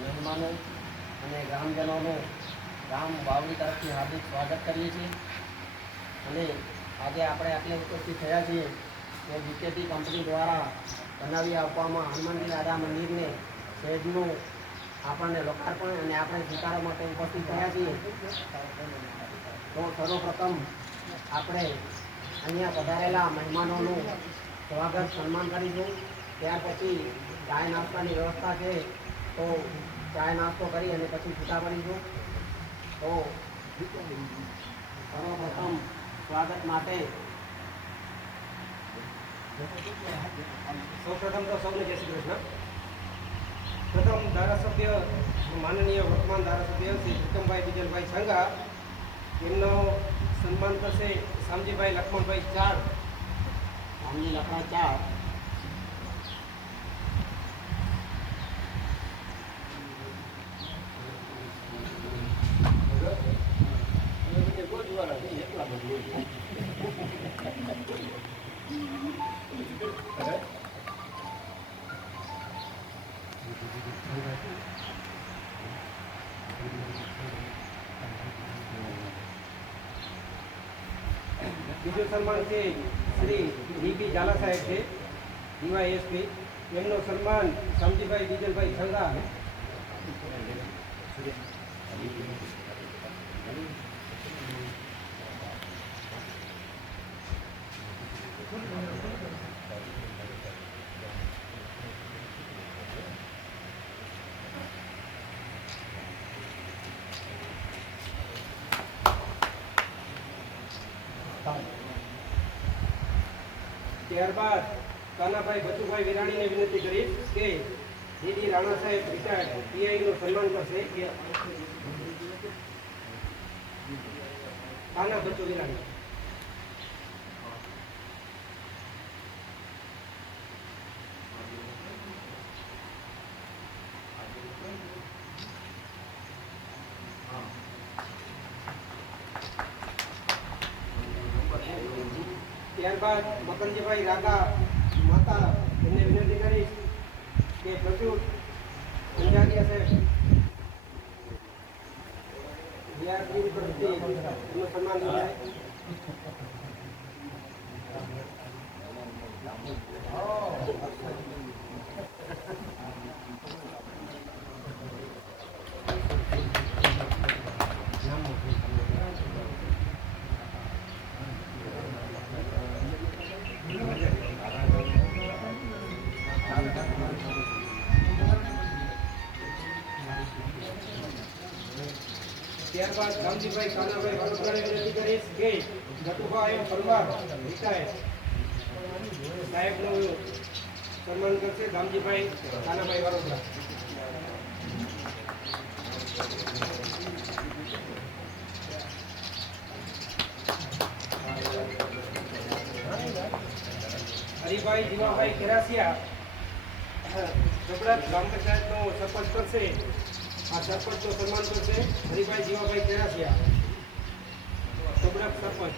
મહેમાનો અને ગ્રામજનોનું ગામ વાવડી તરફથી હાર્દિક સ્વાગત કરીએ છીએ. અને આજે આપણે આટલે ઉપસ્થિત થયા છીએ કે જીકેટી કંપની દ્વારા બનાવી આપવામાં હનુમાનજી દાદા મંદિરને શેડનું આપણને લોકાર્પણ અને આપણે સ્વીકારવા માટે ઉપસ્થિત થયા છીએ. તો સર્વપ્રથમ આપણે અહીંયા પધારેલા મહેમાનોનું સ્વાગત સન્માન કરીશું. ત્યાર પછી ચાય નાસ્તાની વ્યવસ્થા છે, તો ચાય નાસ્તો કરી અને પછી છૂટા પડીશું. તો સર્વપ્રથમ સ્વાગત માટે સૌપ્રથમ તો સૌને જય શ્રી કૃષ્ણ. પ્રથમ ધારાસભ્ય માનનીય વર્તમાન ધારાસભ્ય શ્રી વિક્રમભાઈ બીજલભાઈ છંગા, એમનો સન્માન કરશે શામજીભાઈ લક્ષ્મણભાઈ ચાર. શામજી લખણા ચાર. બીજું સન્માન છે શ્રી ડીબી ઝાલા સાહેબ છે, ડીવાયએસપી. એમનું સન્માન શામજીભાઈ બીજલભાઈ છંગા. ત્યારબાદ કાનાભાઈ બચુભાઈ વિરાણીને વિનંતી કરીશ કે ડીડી રાણા સાહેબ રિટાયર્ડ પીઆઈનું સન્માન કરશે. કાના બચુ વિરાણી. ત્યારબાદ મકનજીભાઈ રાગા માતા, એમને વિનંતી કરીશ કે પ્રચુર અંજારિયા સાહેબ વિહારગીરી તરફથી એમનું સન્માન થાય. ત્યારબાદ શામજીભાઈ કાનાભાઈ વડોદરાને વિનંતી કરીશ કે જતુભાઈ પરમાર રિટાયર્ડ સાહેબનું સન્માન કરશે. ગામજીભાઈ કાનાભાઈ વડોદરા. હરિભાઈ જીવાભાઈ કેરાસિયા જબરત ગ્રામ પંચાયતનો સરપંચ કરશે. આ સરપંચનું સન્માન કરશે હરિભાઈ જીવાભાઈ કેરાસિયા, જબરત સરપંચ.